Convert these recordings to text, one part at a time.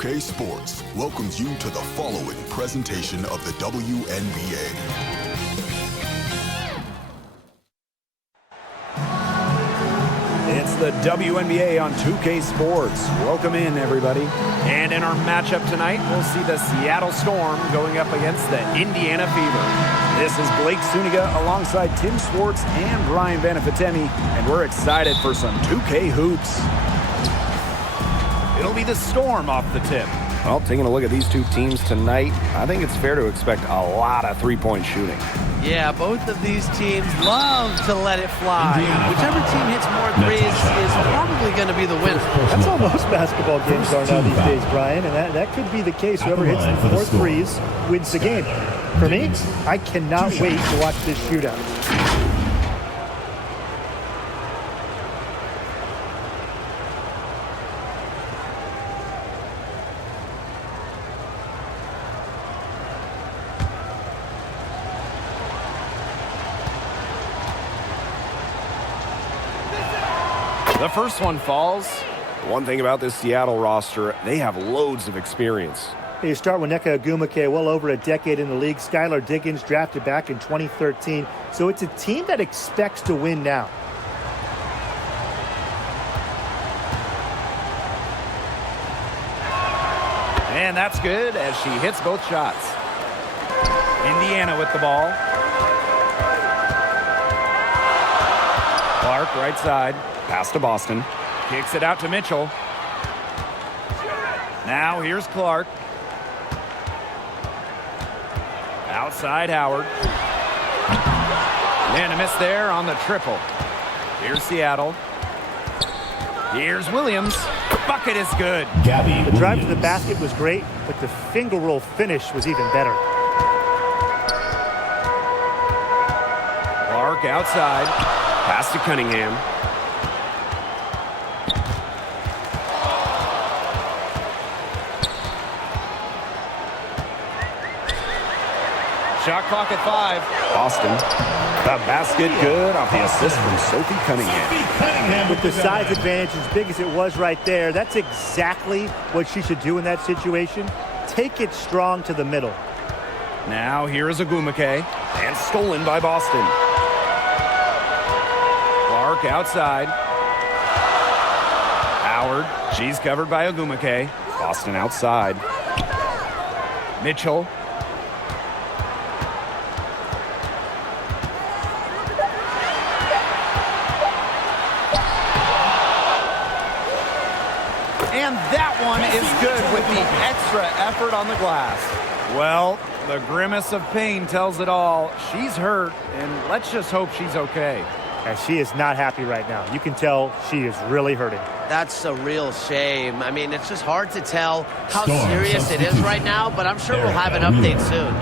2K Sports welcomes you to the following presentation of the WNBA. It's the WNBA on 2K Sports. Welcome in, everybody. And in our matchup tonight, we'll see the Seattle Storm going up against the Indiana Fever. This is Blake Suniga alongside Tim Swartz and Brian Benefitemi, and we're excited for some 2K hoops. It'll be the Storm off the tip. Well, taking a look at these two teams tonight, I think it's fair to expect a lot of three-point shooting. Yeah, both of these teams love to let it fly. Whichever team hits more threes is probably going to be the winner. That's how most basketball games are now these days, Brian, and that could be the case. Whoever hits the more threes wins the game. For me, I cannot wait to watch this shootout. The first one falls. One thing about this Seattle roster, they have loads of experience. You start with Nneka Ogwumike, well over a decade in the league. Skylar Diggins drafted back in 2013. So it's a team that expects to win now. And that's good as she hits both shots. Indiana with the ball. Clark, right side. Pass to Boston. Kicks it out to Mitchell. Now here's Clark. Outside Howard. And a miss there on the triple. Here's Seattle. Here's Williams. Bucket is good. The drive to the basket was great, but the finger roll finish was even better. Clark outside. Pass to Cunningham. Shot clock at 5. Boston. The basket good off the assist from Sophie Cunningham. With the size advantage as big as it was right there, that's exactly what she should do in that situation. Take it strong to the middle. Now here is Ogwumike. And stolen by Boston. Clark outside. Howard. She's covered by Ogwumike. Boston outside. Mitchell. And that one is good with the extra effort on the glass. Well, the grimace of pain tells it all. She's hurt, and let's just hope she's okay. And she is not happy right now. You can tell she is really hurting. That's a real shame. I mean, it's just hard to tell how serious it is right now, but I'm sure we'll have an update soon.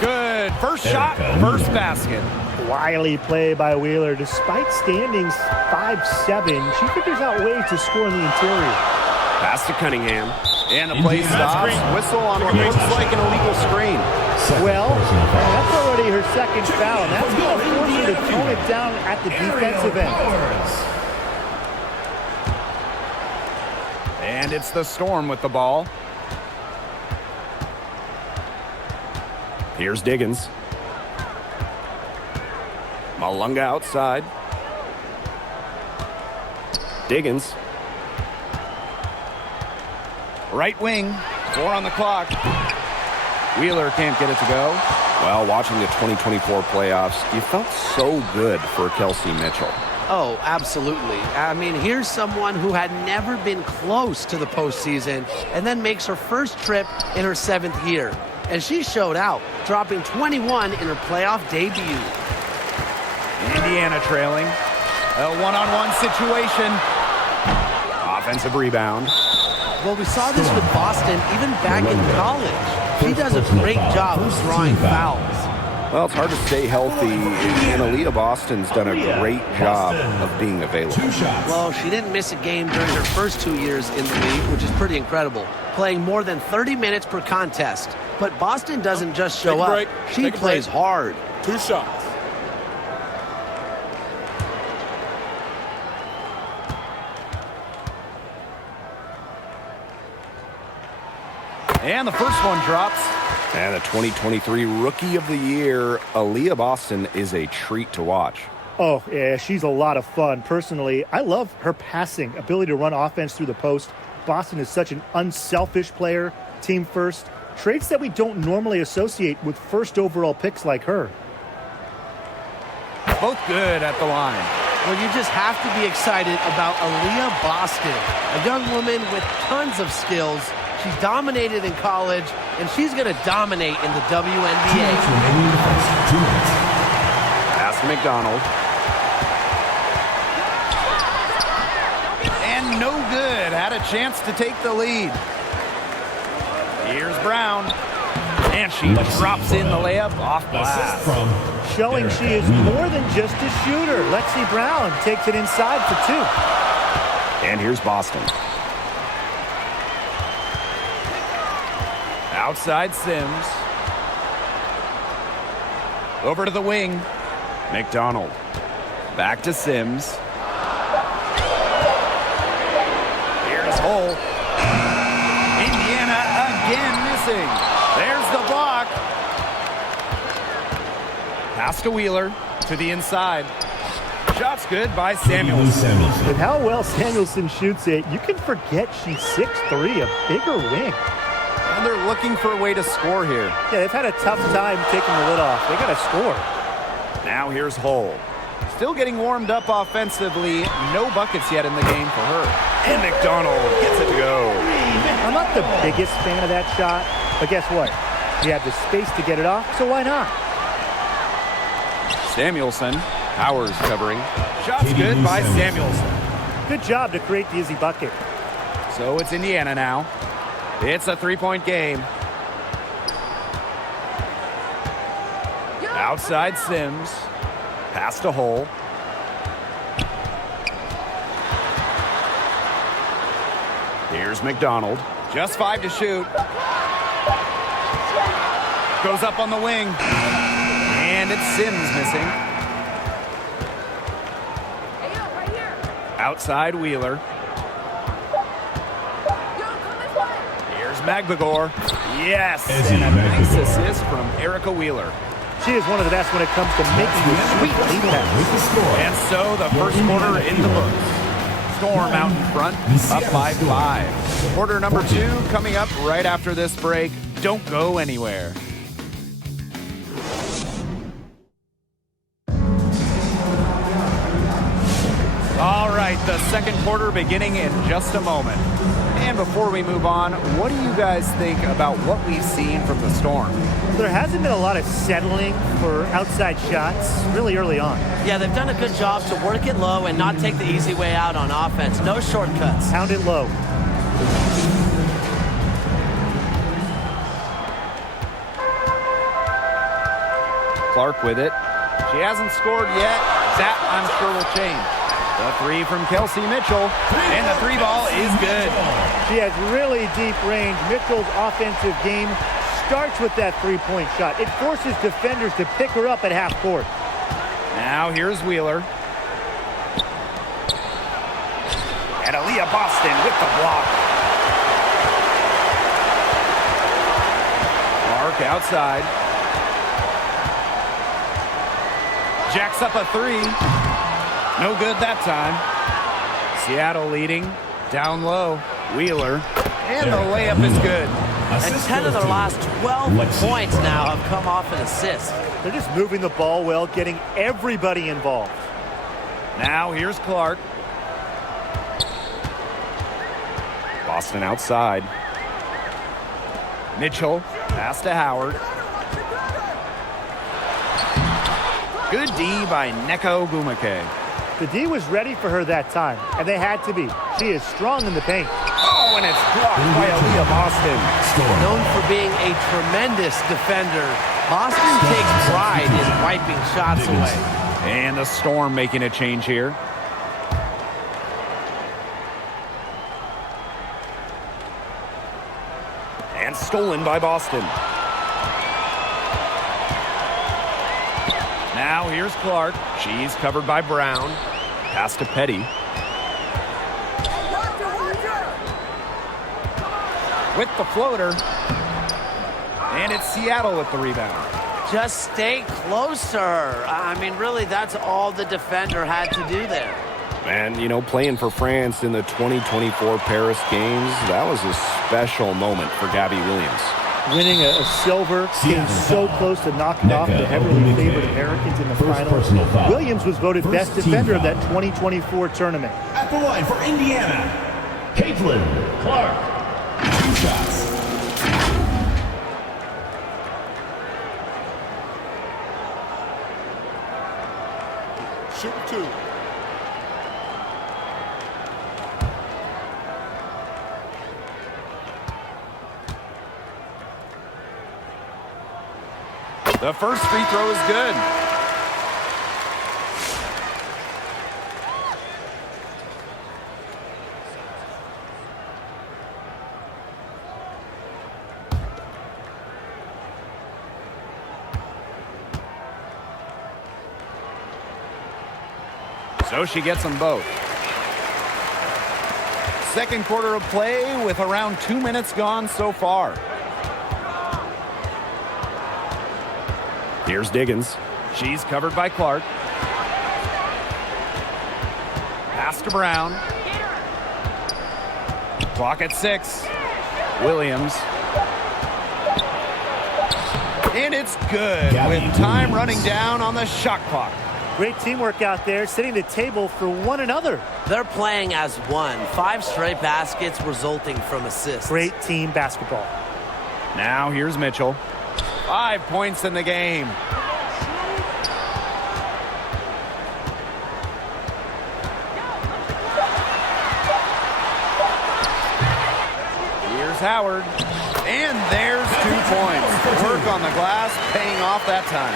Good. First shot, first basket. Wily play by Wheeler. Despite standings 5'7", she figures out ways to score in the interior. Pass to Cunningham. And the play stops. Whistle on what looks like an illegal screen. Well, that's already her second foul. That's going to force her to tone it down at the defensive end. And it's the Storm with the ball. Here's Diggins. Malunga outside. Diggins. Right wing. 4 on the clock. Wheeler can't get it to go. Well, watching the 2024 playoffs, you felt so good for Kelsey Mitchell. Oh, absolutely. I mean, here's someone who had never been close to the postseason and then makes her first trip in her 7th year. And she showed out, dropping 21 in her playoff debut. Indiana trailing. A one-on-one situation. Offensive rebound. Well, we saw this with Boston even back in college. She does a great job of drawing fouls. Well, it's hard to stay healthy, and Aaliyah Boston's done a great job of being available. Well, she didn't miss a game during her first 2 years in the league, which is pretty incredible, playing more than 30 minutes per contest. But Boston doesn't just show up. She plays hard. 2 shots. And the first one drops. And the 2023 Rookie of the Year, Aaliyah Boston, is a treat to watch. Oh, yeah, she's a lot of fun. Personally, I love her passing, ability to run offense through the post. Boston is such an unselfish player, team first. Traits that we don't normally associate with first overall picks like her. Both good at the line. Well, you just have to be excited about Aaliyah Boston, a young woman with tons of skills. She's dominated in college, and she's going to dominate in the WNBA. Pass to McDonald. And no good. Had a chance to take the lead. Here's Brown. And she drops in the layup off glass. Showing she is more than just a shooter. Lexi Brown takes it inside for 2. And here's Boston. Outside Sims. Over to the wing. McDonald. Back to Sims. Here's Hull. Indiana again missing. There's the block. Pass to Wheeler to the inside. Shot's good by Samuelson. With how well Samuelson shoots it, you can forget she's 6'3", a bigger wing. And they're looking for a way to score here. Yeah, they've had a tough time taking the lid off. They got to score. Now here's Hull. Still getting warmed up offensively. No buckets yet in the game for her. And McDonald gets it to go. I'm not the biggest fan of that shot, but guess what? You have the space to get it off, so why not? Samuelson. Powers covering. Shot's good by Samuelson. Good job to create the easy bucket. So it's Indiana now. It's a three-point game. Outside Sims. Pass to Hull. Here's McDonald. Just 5 to shoot. Goes up on the wing. And it's Sims missing. Outside Wheeler. Here's Magbagor. Yes, and a nice assist from Erica Wheeler. She is one of the best when it comes to making the sweet lead pass. And so the first quarter in the books. Storm out in front, up by 5. Quarter number 2 coming up right after this break. Don't go anywhere. All right, the second quarter beginning in just a moment. And before we move on, what do you guys think about what we've seen from the Storm? There hasn't been a lot of settling for outside shots really early on. Yeah, they've done a good job to work it low and not take the easy way out on offense. No shortcuts. Pound it low. Clark with it. She hasn't scored yet. That, I'm sure, will change. The 3 from Kelsey Mitchell, and the 3 ball is good. She has really deep range. Mitchell's offensive game starts with that three-point shot. It forces defenders to pick her up at half court. Now here's Wheeler. And Aaliyah Boston with the block. Clark outside. Jacks up a 3. No good that time. Seattle leading. Down low. Wheeler. And the layup is good. And 10 of their last 12 points now have come off an assist. They're just moving the ball well, getting everybody involved. Now here's Clark. Boston outside. Mitchell. Pass to Howard. Good D by Neko Gumake. The D was ready for her that time, and they had to be. She is strong in the paint. Oh, and it's blocked by Aaliyah Boston. Known for being a tremendous defender, Boston takes pride in wiping shots away. And the Storm making a change here. And stolen by Boston. Now here's Clark. She's covered by Brown. Pass to Petty. With the floater. And it's Seattle with the rebound. Just stay closer. I mean, really, that's all the defender had to do there. And, you know, playing for France in the 2024 Paris Games, that was a special moment for Gabby Williams. Winning a silver, getting so close to knocking off the heavily favored Americans in the final. Williams was voted best defender of that 2024 tournament. At the line for Indiana, Caitlin Clark. 2 shots. Shoot 2. The first free throw is good. So she gets them both. Second quarter of play with around 2 minutes gone so far. Here's Diggins. She's covered by Clark. Pass to Brown. Clock at 6. Williams. And it's good with time running down on the shot clock. Great teamwork out there, setting the table for one another. They're playing as one. 5 straight baskets resulting from assists. Great team basketball. Now here's Mitchell. 5 points in the game. Here's Howard. And there's 2 points. Work on the glass, paying off that time.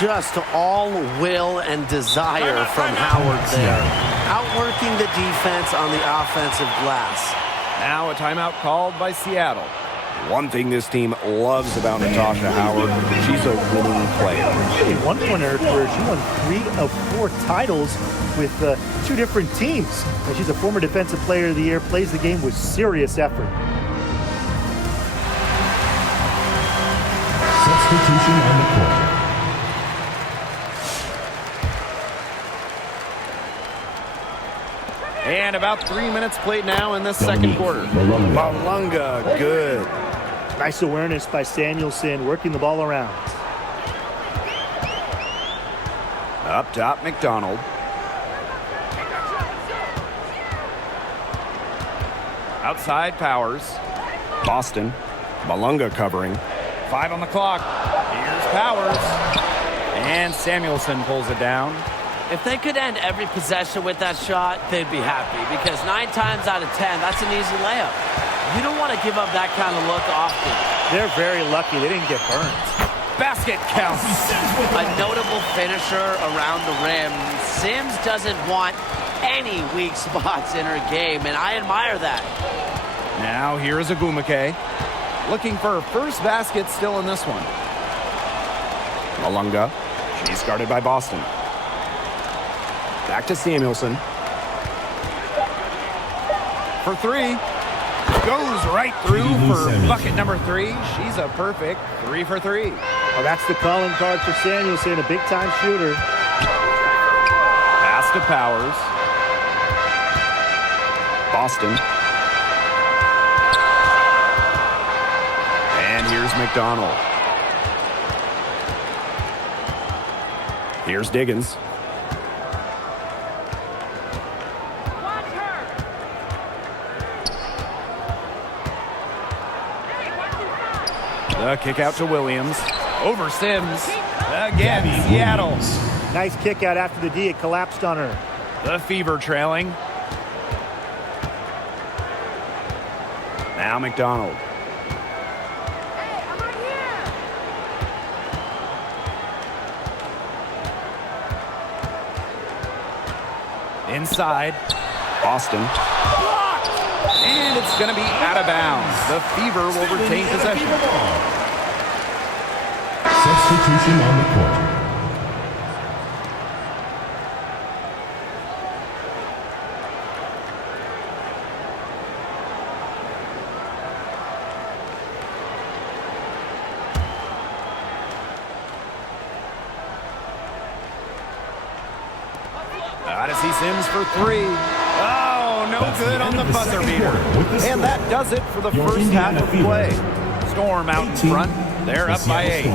Just all will and desire from Howard there. Outworking the defense on the offensive glass. Now a timeout called by Seattle. One thing this team loves about Natasha Howard, she's a winning player. At one point in her career, she won 3 of 4 titles with 2 different teams. And she's a former Defensive Player of the Year, plays the game with serious effort. Substitution on the court. And about 3 minutes played now in this second quarter. Malunga, good. Nice awareness by Samuelson, working the ball around. Up top, McDonald. Outside, Powers. Boston. Malunga covering. 5 on the clock. Here's Powers. And Samuelson pulls it down. If they could end every possession with that shot, they'd be happy. Because 9 times out of 10, that's an easy layup. You don't want to give up that kind of look often. They're very lucky they didn't get burned. Basket counts. A notable finisher around the rim. Sims doesn't want any weak spots in her game, and I admire that. Now here's Agumake. Looking for her first basket still in this one. Malunga. She's guarded by Boston. Back to Samuelson. For 3. Goes right through for bucket number 3. She's a perfect 3 for 3. Well, that's the calling card for Samuelson, a big-time shooter. Pass to Powers. Boston. And here's McDonald. Here's Diggins. The kick out to Williams. Over Sims. Again, Seattle. Nice kick out after the D. It collapsed on her. The Fever trailing. Now McDonald. Inside. Boston. And it's going to be out of bounds. The Fever will retain possession. Substitution on the court. Odyssey Sims for three. Oh, no good on the buzzer beater. And that does it for the first half of play. Storm out in front. They're up by 8.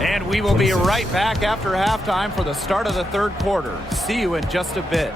And we will be right back after halftime for the start of the third quarter. See you in just a bit.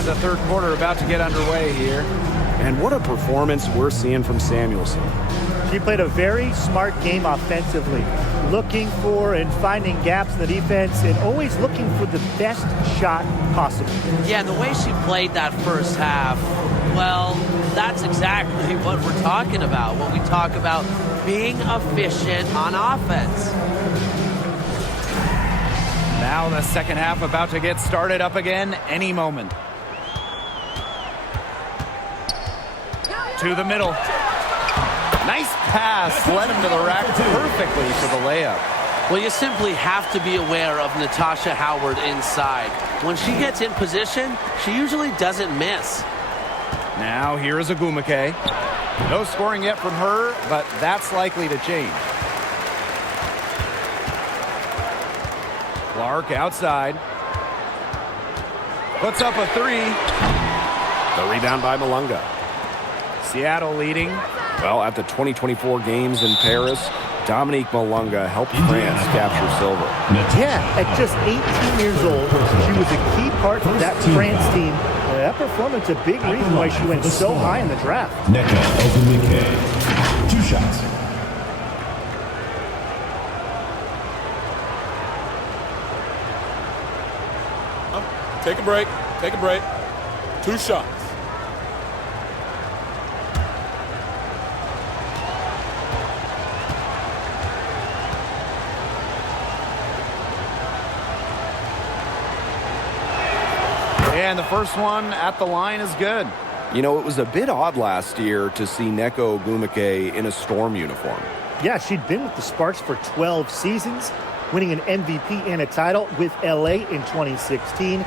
The third quarter about to get underway here. And what a performance we're seeing from Samuelson. She played a very smart game offensively, looking for and finding gaps in the defense and always looking for the best shot possible. Yeah, and the way she played that first half, well, that's exactly what we're talking about when we talk about being efficient on offense. Now the second half about to get started up again any moment. To the middle. Nice pass. Led him to the rack perfectly for the layup. Well, you simply have to be aware of Natasha Howard inside. When she gets in position, she usually doesn't miss. Now here is Ogwumike. No scoring yet from her, but that's likely to change. Clark outside. Puts up a three. The rebound by Malunga. Seattle leading. Well, at the 2024 games in Paris, Dominique Malunga helped France capture silver. Yeah, at just 18 years old, she was a key part of that France team. That performance a big reason why she went so high in the draft. Nneka Ogwumike. 2 shots. Take a break. Take a break. 2 shots. And the first one at the line is good. You know, it was a bit odd last year to see Nneka Ogwumike in a Storm uniform. Yeah, she'd been with the Sparks for 12 seasons, winning an MVP and a title with LA in 2016.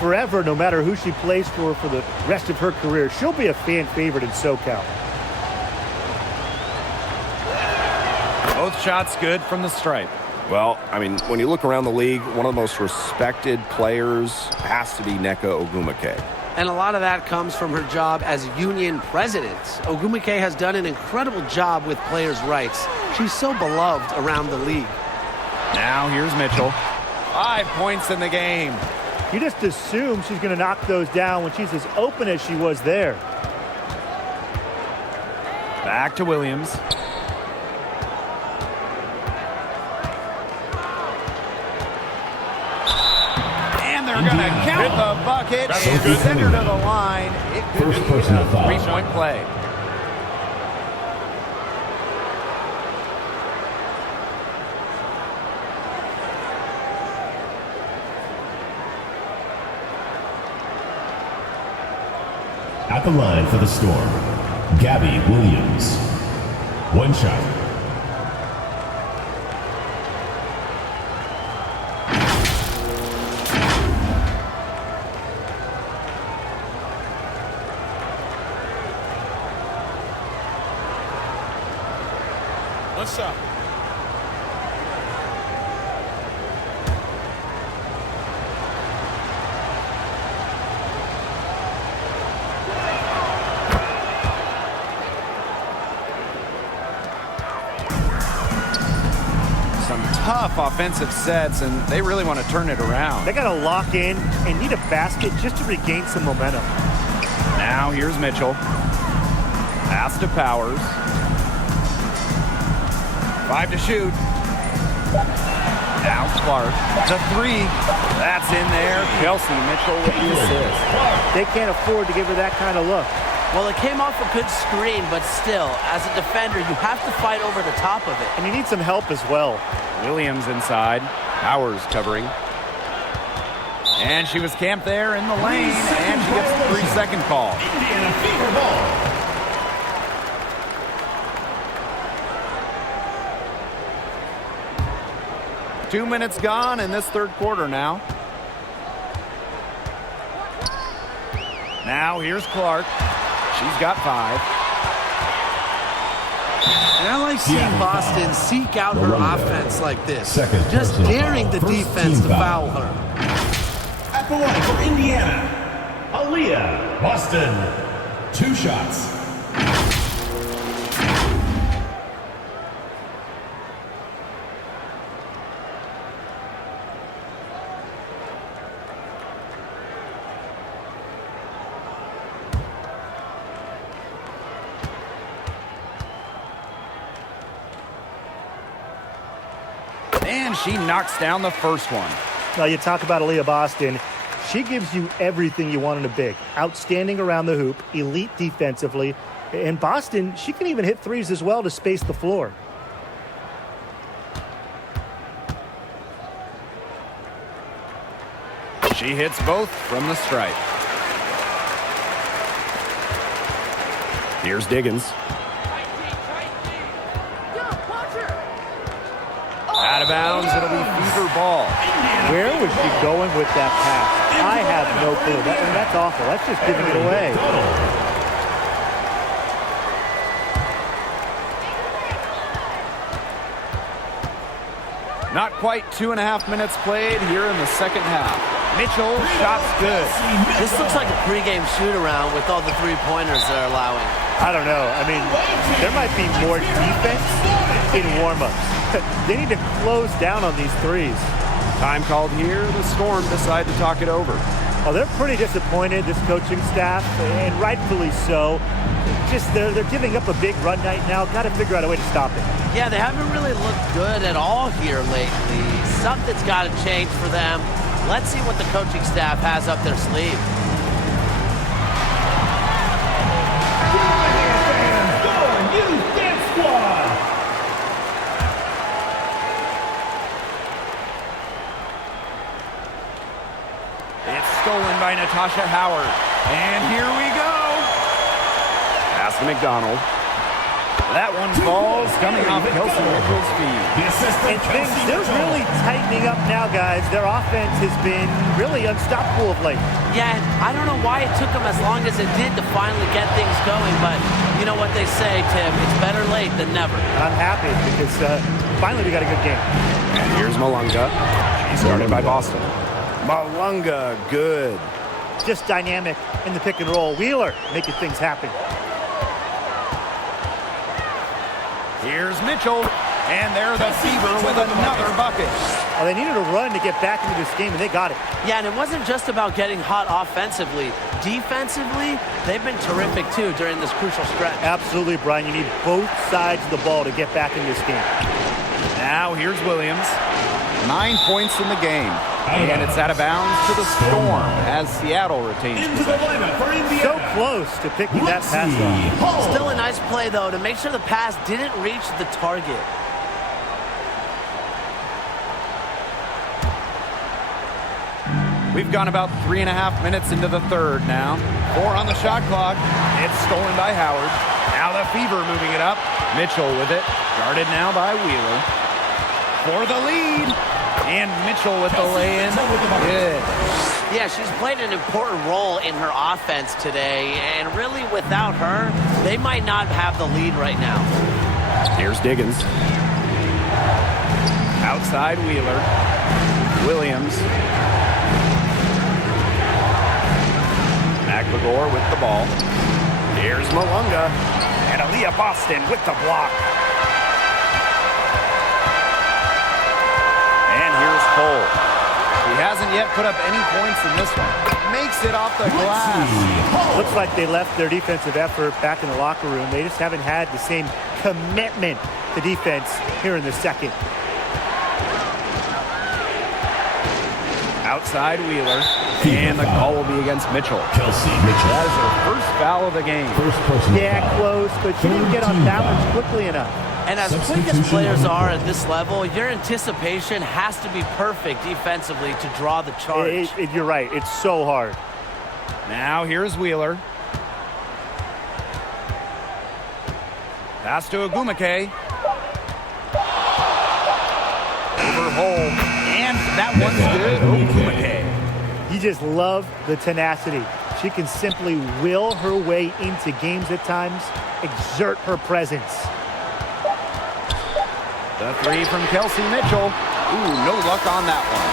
Forever, no matter who she plays for the rest of her career, she'll be a fan favorite in SoCal. Both shots good from the stripe. Well, I mean, when you look around the league, one of the most respected players has to be Nneka Ogwumike. And a lot of that comes from her job as union president. Ogwumike has done an incredible job with players' rights. She's so beloved around the league. Now here's Mitchell. 5 points in the game. You just assume she's going to knock those down when she's as open as she was there. Back to Williams. And they're going to count the bucket and send her to the line. It could be a 3-point play. At the line for the Storm, Gabby Williams. 1 shot. One shot. Tough offensive sets, and they really want to turn it around. They got to lock in and need a basket just to regain some momentum. Now here's Mitchell. Pass to Powers. 5 to shoot. Now Clark, the three. That's in there. Kelsey Mitchell with the assist. They can't afford to give her that kind of look. Well, it came off a good screen, but still, as a defender, you have to fight over the top of it. And you need some help as well. Williams inside. Powers covering. And she was camped there in the lane, and she gets the 3-second call. Indiana Fever ball. 2 minutes gone in this third quarter now. Now here's Clark. She's got 5. And I like seeing Boston seek out her offense like this. Just personal daring the foul. First defense team to foul. foul her. At the line for Indiana, Aaliyah. Boston, 2 shots. And she knocks down the first one. Now, you talk about Aaliyah Boston. She gives you everything you want in a big. Outstanding around the hoop, elite defensively. And Boston, she can even hit threes as well to space the floor. She hits both from the stripe. Here's Diggins. Out of bounds, it'll be Fever ball. Where was she going with that pass? I have no clue. That's awful. That's just giving it away. Not quite 2.5 minutes played here in the second half. Mitchell, shots good. This looks like a pregame shoot-around with all the three-pointers they're allowing. I don't know. I mean, there might be more defense in warm-ups. They need to close down on these threes. Time called here. The Storm decide to talk it over. Oh, they're pretty disappointed, this coaching staff, and rightfully so. Just they're giving up a big run night now. Got to figure out a way to stop it. Yeah, they haven't really looked good at all here lately. Something's got to change for them. Let's see what the coaching staff has up their sleeve. It's stolen by Natasha Howard. And here we go. Pass to McDonald. That one falls, coming off Kelsey Mitchell's feet. And things, they're really tightening up now, guys. Their offense has been really unstoppable of late. Yeah, I don't know why it took them as long as it did to finally get things going, but you know what they say, Tim, it's better late than never. I'm happy because finally we got a good game. And here's Malunga. She's started by Boston. Malunga, good. Just dynamic in the pick and roll. Wheeler making things happen. Here's Mitchell, and they're the Fever with another bucket. Oh, they needed a run to get back into this game, and they got it. Yeah, and it wasn't just about getting hot offensively. Defensively, they've been terrific, too, during this crucial stretch. Absolutely, Brian. You need both sides of the ball to get back in this game. Now here's Williams. 9 points in the game. And it's out of bounds to the Storm as Seattle retains possession. So close to picking that pass off. Still a nice play, though, to make sure the pass didn't reach the target. We've gone about 3.5 minutes into the third now. 4 on the shot clock. It's stolen by Howard. Now the Fever moving it up. Mitchell with it. Guarded now by Wheeler. For the lead. And Mitchell with the lay-in. Good. Yeah, she's played an important role in her offense today, and really without her, they might not have the lead right now. Here's Diggins. Outside Wheeler. Williams. McLegore with the ball. Here's Malunga. And Aaliyah Boston with the block. And here's Cole. He hasn't yet put up any points in this one. Makes it off the glass. Looks like they left their defensive effort back in the locker room. They just haven't had the same commitment to defense here in the second. Outside Wheeler. And the call will be against Mitchell. Kelsey Mitchell. That is her first foul of the game. First personal Yeah, foul. close, but she didn't get on balance quickly enough. And as quick as players are at this level, your anticipation has to be perfect defensively to draw the charge. You're right. It's so hard. Now here's Wheeler. Pass to Ogumake. Over hole. And that one's good. Ogumake. You just love the tenacity. She can simply will her way into games at times, exert her presence. The three from Kelsey Mitchell. Ooh, no luck on that one.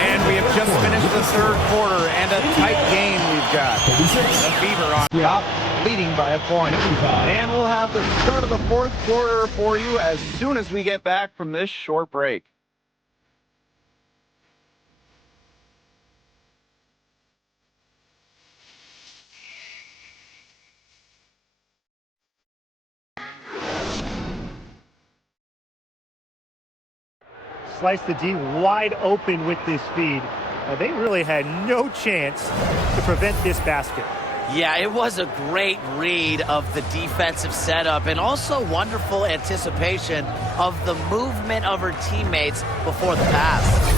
And we have just finished the third quarter, and a tight game we've got. The Fever on top, leading by a point. And we'll have the start of the fourth quarter for you as soon as we get back from this short break. Slice the D wide open with this feed. They really had no chance to prevent this basket. Yeah, it was a great read of the defensive setup and also wonderful anticipation of the movement of her teammates before the pass.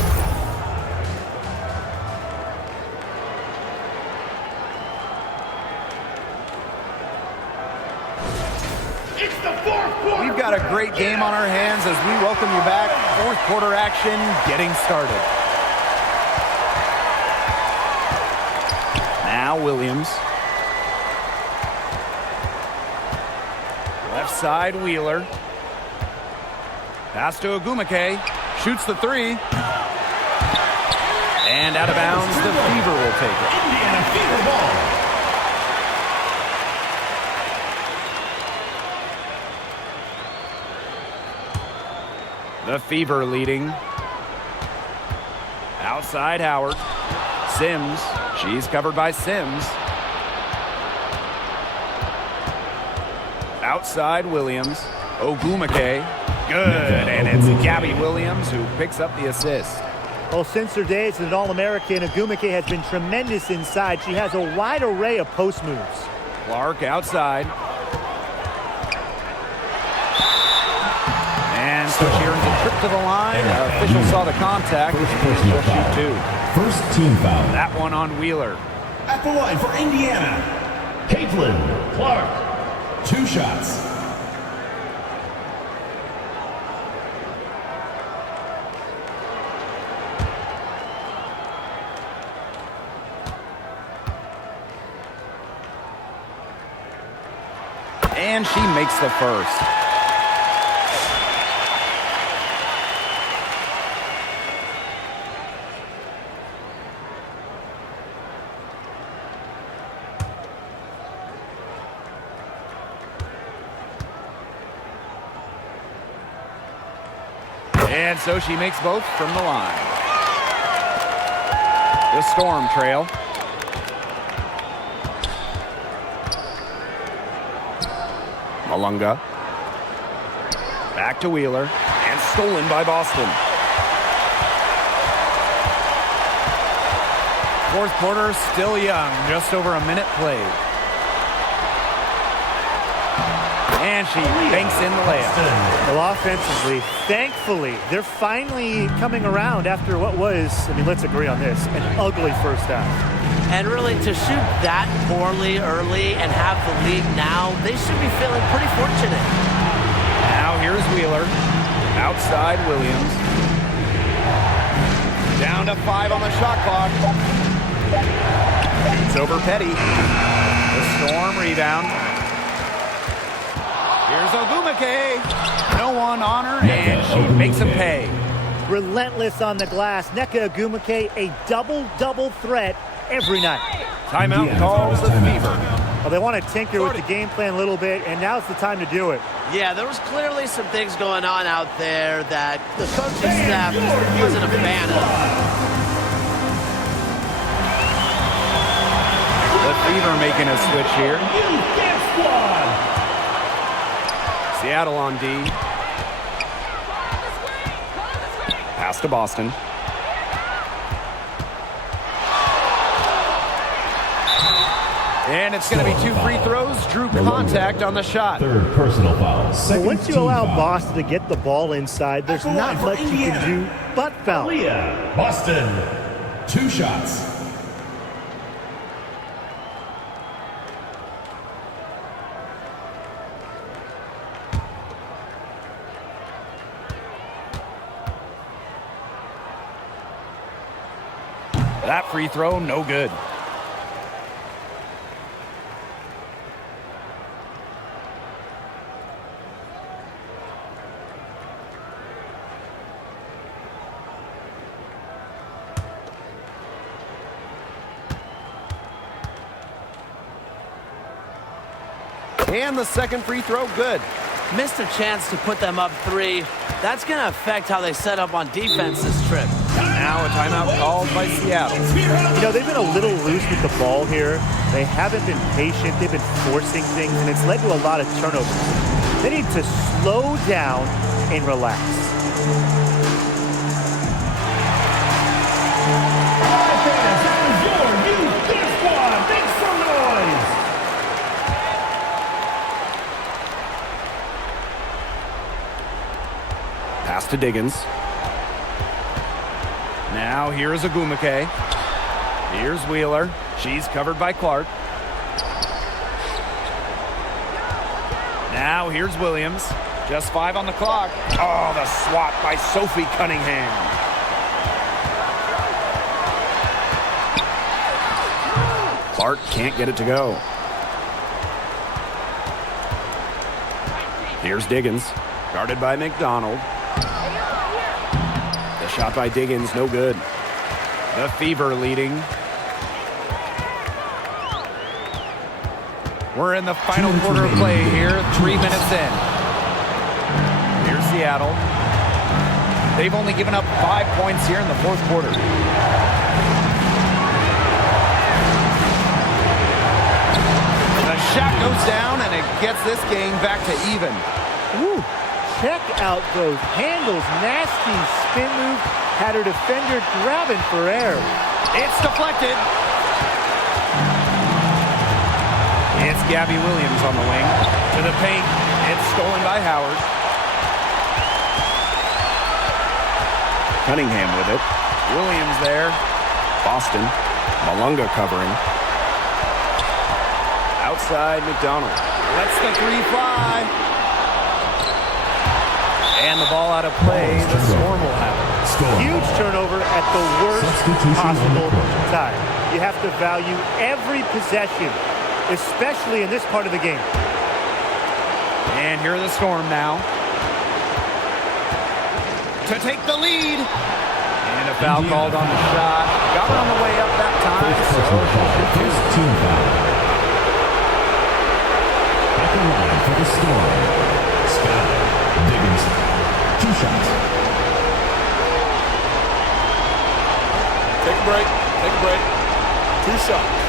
We've got a great game on our hands as we welcome you back. Fourth quarter action getting started. Now Williams. Left side Wheeler. Pass to Ogumake. Shoots the three. And out of bounds, the Fever will take it. Indiana Fever ball. The Fever leading. Outside Howard. Sims. She's covered by Sims. Outside Williams. Ogumake. Good. And it's Gabby Williams who picks up the assist. Well, since her days as an All-American, Ogumake has been tremendous inside. She has a wide array of post moves. Clark outside. And so she earns a trip to the line. Official saw the contact. First She'll personal shoot foul. two. First team foul. That one on Wheeler. At the line for Indiana, Caitlin Clark. 2 shots. And she makes the first. And so she makes both from the line. The Storm trail. Malunga. Back to Wheeler. And stolen by Boston. Fourth quarter still young. Just over a minute played. And she banks in the layup. Well, offensively, thankfully, they're finally coming around after what was, I mean, let's agree on this, an ugly first half. And really, to shoot that poorly early and have the lead now, they should be feeling pretty fortunate. Now here's Wheeler. Outside Williams. Down to 5 on the shot clock. It's over Petty. The Storm rebound. Here's Ogumake. No one on her, and she makes him pay. Relentless on the glass. Nneka Ogumake, a double-double threat every night. Timeout calls the Fever. Well, they want to tinker with the game plan a little bit, and now's the time to do it. Yeah, there was clearly some things going on out there that the coaching staff just wasn't a fan of. The Fever making a switch here. Seattle on D. Pass to Boston. And it's going to be 2 free throws. Drew contact on the shot. Third personal foul. So once you allow Boston to get the ball inside, there's not much you can do but foul. Boston, 2 shots. That free throw, no good. And the second free throw, good. Missed a chance to put them up 3. That's going to affect how they set up on defense this trip. Now a timeout called by Seattle. You know, they've been a little loose with the ball here. They haven't been patient. They've been forcing things, and it's led to a lot of turnovers. They need to slow down and relax. Pass to Diggins. Now here's Agumake. Here's Wheeler. She's covered by Clark. Now here's Williams. Just 5 on the clock. Oh, the swat by Sophie Cunningham. Clark can't get it to go. Here's Diggins. Guarded by McDonald. The shot by Diggins, no good. The Fever leading. We're in the final quarter of play here, 3 minutes in. Here's Seattle. They've only given up 5 points here in the fourth quarter. The shot goes down, and it gets this game back to even. Woo. Check out those handles. Nasty spin move. Had her defender grabbing for air. It's deflected. It's Gabby Williams on the wing. To the paint. It's stolen by Howard. Cunningham with it. Williams there. Boston. Malunga covering. Outside McDonald. Lets the 3 fly. And the ball out of play. The Storm will have it. Huge turnover at the worst possible time. You have to value every possession, especially in this part of the game. And here are the Storm now. To take the lead. And a foul called on the shot. Got her on the way up that time. First team foul. At the line for the Storm. Scott Diggins. 2 shots. Take a break. Take a break. 2 shots.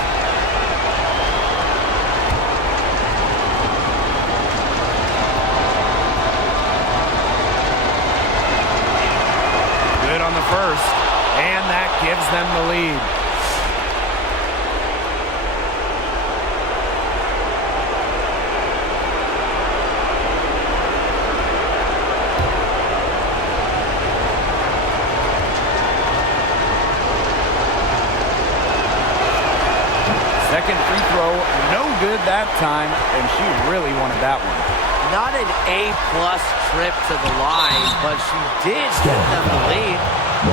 Good on the first. And that gives them the lead. Second free throw, no good that time, and she really wanted that one. Not an A-plus trip to the line, but she did get them the lead.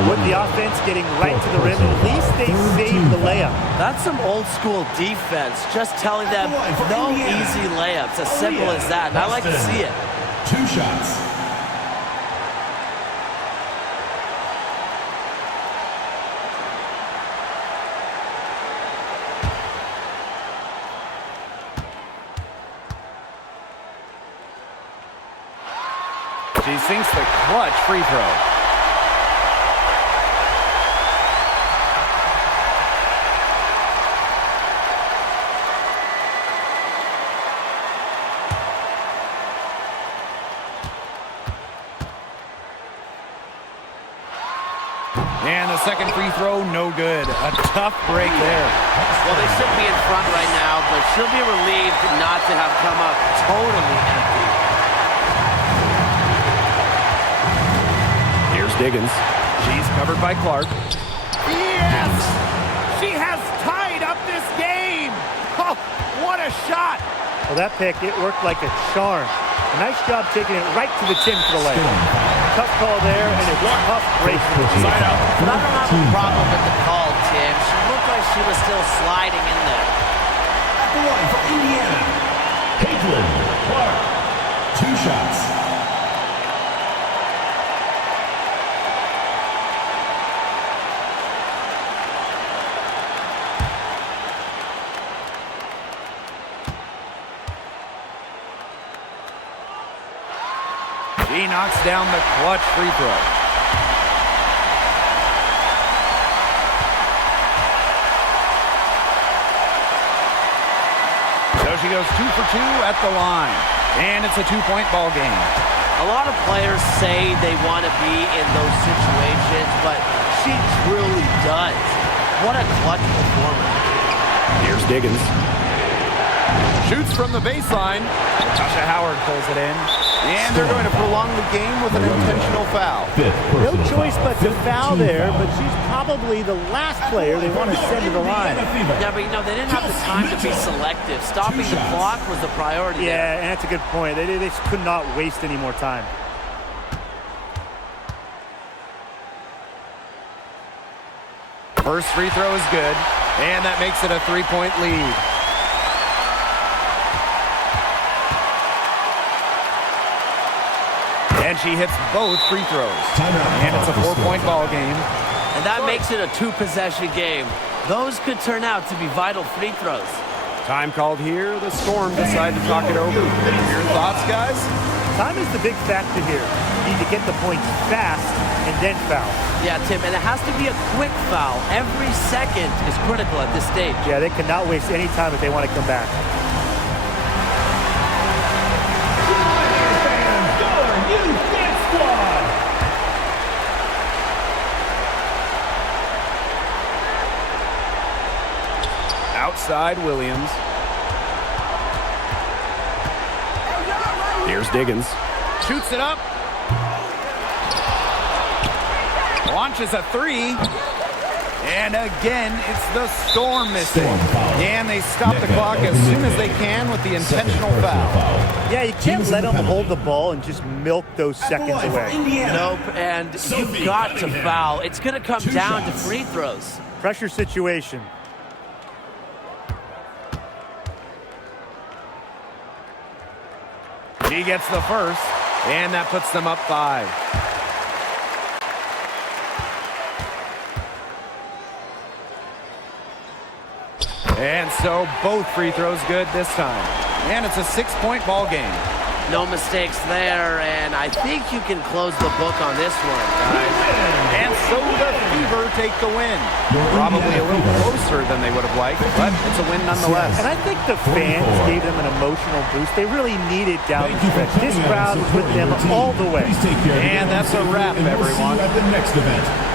With the offense getting right to the rim, at least they saved the layup. That's some old-school defense, just telling them no easy layups, as simple as that, and I like to see it. 2 shots. She sinks the clutch free throw. And the second free throw, no good. A tough break there. Well, they should be in front right now, but she'll be relieved not to have come up totally empty. Here's Diggins. She's covered by Clark. Yes! She has tied up this game! Oh, what a shot! Well, that pick, it worked like a charm. A nice job taking it right to the chin for the leg. Tough call there, and a tough break. Side out. But I don't have a problem with the call, Tim. She looked like she was still sliding in there. At the line for Indiana, Caitlin Clark. 2 shots. He knocks down the clutch free throw. So she goes 2 for 2 at the line. And it's a 2-point ball game. A lot of players say they want to be in those situations, but she truly does. What a clutch performer. Here's Diggins. Shoots from the baseline. Tasha Howard pulls it in. And they're going to prolong the game with an intentional foul. No choice but to foul there, but she's probably the last player they want to send to the line. Yeah, but they didn't have the time to be selective. Stopping the clock was the priority. Yeah, and that's a good point. They just could not waste any more time. First free throw is good, and that makes it a 3-point lead. And she hits both free throws. And it's a 4-point ball game. And that makes it a 2-possession game. Those could turn out to be vital free throws. Time called here. The Storm decide to talk it over. Your thoughts, guys? Time is the big factor here. You need to get the points fast and then foul. Yeah, Tim, and it has to be a quick foul. Every second is critical at this stage. Yeah, they cannot waste any time if they want to come back. Outside Williams. Here's Diggins. Shoots it up. Launches a 3. And again, it's the Storm missing. And they stop the clock as soon as they can with the intentional foul. Yeah, you can't let them hold the ball and just milk those seconds away. Nope, and you've got to foul. It's going to come down to free throws. Pressure situation. She gets the first, and that puts them up 5. And so both free throws good this time. And it's a 6-point ball game. No mistakes there, and I think you can close the book on this one, guys. And so the Fever take the win. Probably a little closer than they would have liked, but it's a win nonetheless. And I think the fans gave them an emotional boost. They really needed down the stretch. This crowd was with them all the way. And that's a wrap, everyone. At the next event.